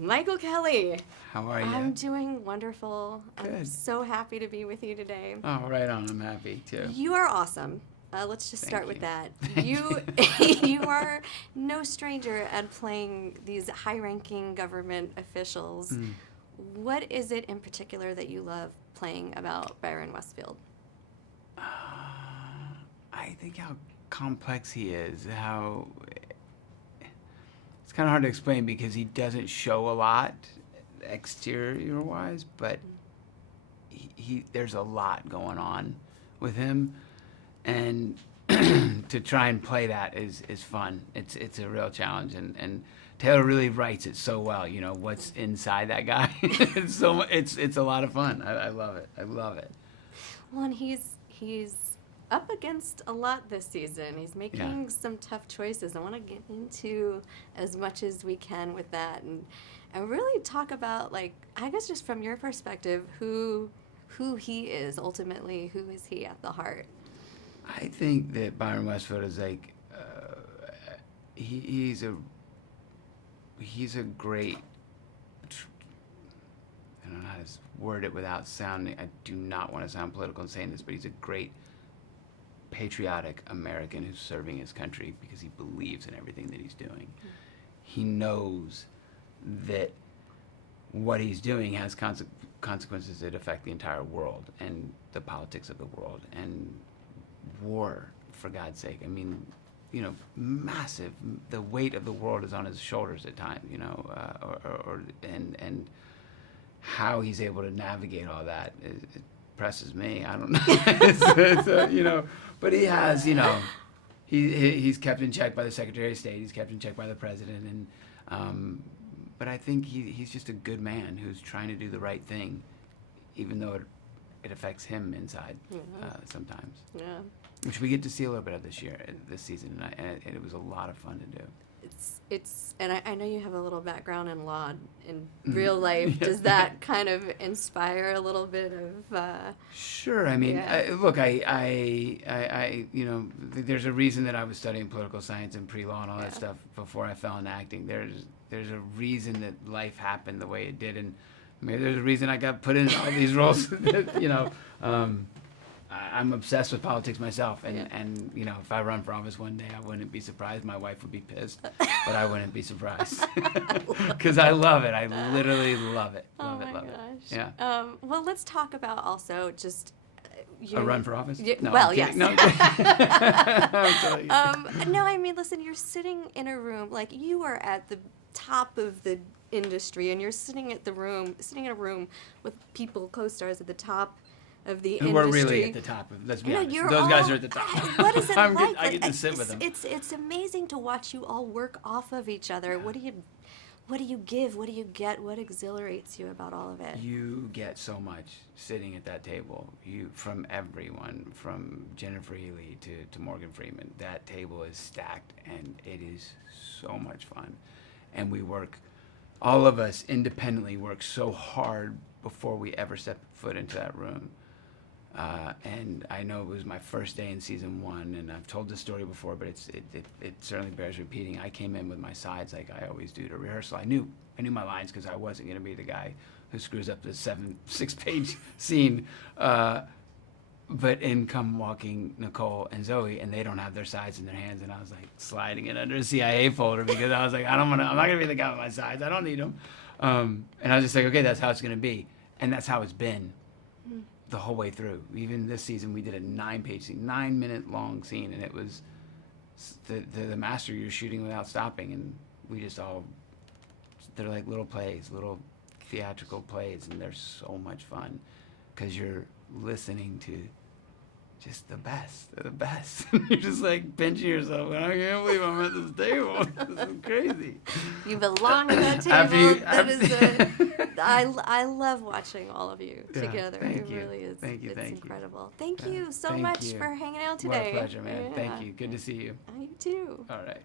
Michael Kelly. How are you? I'm doing wonderful. Good. I'm so happy to be with you today. Oh, right on. I'm happy too. You are awesome. Let's just start Thank with you. that. Thank You you. you are no stranger at playing these high-ranking government officials. What is it in particular that you love playing about Byron Westfield? I think how complex he is. How it's kind of hard to explain because he doesn't show a lot exterior-wise, but he there's a lot going on with him, and to try and play that is fun. It's a real challenge, and Taylor really writes it so well. You know what's inside that guy. it's a lot of fun. I love it. I love it. Well, and he's up against a lot this season. He's making some tough choices. I want to get into as much as we can with that, and really talk about, like, I guess just from your perspective, who he is ultimately. Who is he at the heart? I think that Byron Westfield is like he's a great. I don't know how to word it without sounding. I do not want to sound political in saying this, but he's a great patriotic American who's serving his country because he believes in everything that he's doing. He knows that what he's doing has consequences that affect the entire world and the politics of the world and war, for God's sake. I mean, you know, massive. The weight of the world is on his shoulders at times, you know, and how he's able to navigate all that it impresses me. I don't know. it's, you know, but he has, you know, he's kept in check by the Secretary of State. He's kept in check by the President, and but I think he's just a good man who's trying to do the right thing, even though it affects him inside sometimes. Yeah. Which we get to see a little bit of this season, and it was a lot of fun to do. And I know you have a little background in law in real life. Yeah. Does that kind of inspire a little bit of? Sure. I mean, look, I you know, there's a reason that I was studying political science and pre-law and all that stuff before I fell into acting. There's a reason that life happened the way it did, and maybe there's a reason I got put in all these roles. You know, I'm obsessed with politics myself, and you know, if I run for office one day, I wouldn't be surprised. My wife would be pissed, but I wouldn't be surprised because I love it. I literally love it. Love it. Yeah. Well, let's talk about also just. A run for office? No, well, I'm yes. kidding. No, I'm sorry. No, I mean, listen, you're sitting in a room, like you are at the top of the industry, and you're sitting in a room with people, co-stars at the top of the industry. We're really at the top of, let's be honest. Those guys are at the top. What is it like? I get to sit with them. It's amazing to watch you all work off of each other. What do you give? What do you get? What exhilarates you about all of it? You get so much sitting at that table. From everyone, from Jennifer Healy to Morgan Freeman. That table is stacked, and it is so much fun. And we work, all of us independently work so hard before we ever step foot into that room. And I know it was my first day in season 1, and I've told this story before, but it certainly bears repeating. I came in with my sides like I always do to rehearsal. I knew my lines because I wasn't going to be the guy who screws up the 6-page scene. But in come walking Nicole and Zoe, and they don't have their sides in their hands, and I was like sliding it under a CIA folder because I was like, I'm not going to be the guy with my sides. I don't need them. And I was just like, okay, that's how it's going to be. And that's how it's been the whole way through. Even this season, we did a 9-page scene, 9-minute long scene, and it was the master you're shooting without stopping, and we just all, they're like little plays, little theatrical plays, and they're so much fun because you're listening to just the best of the best. You're just like pinching yourself. I can't believe I'm at this table. This is crazy. You belong at that table. I love watching all of you together. It really is. Thank you. It's incredible. Thank you so much for hanging out today. What a pleasure, man. Thank you. Good to see you. You too. All right.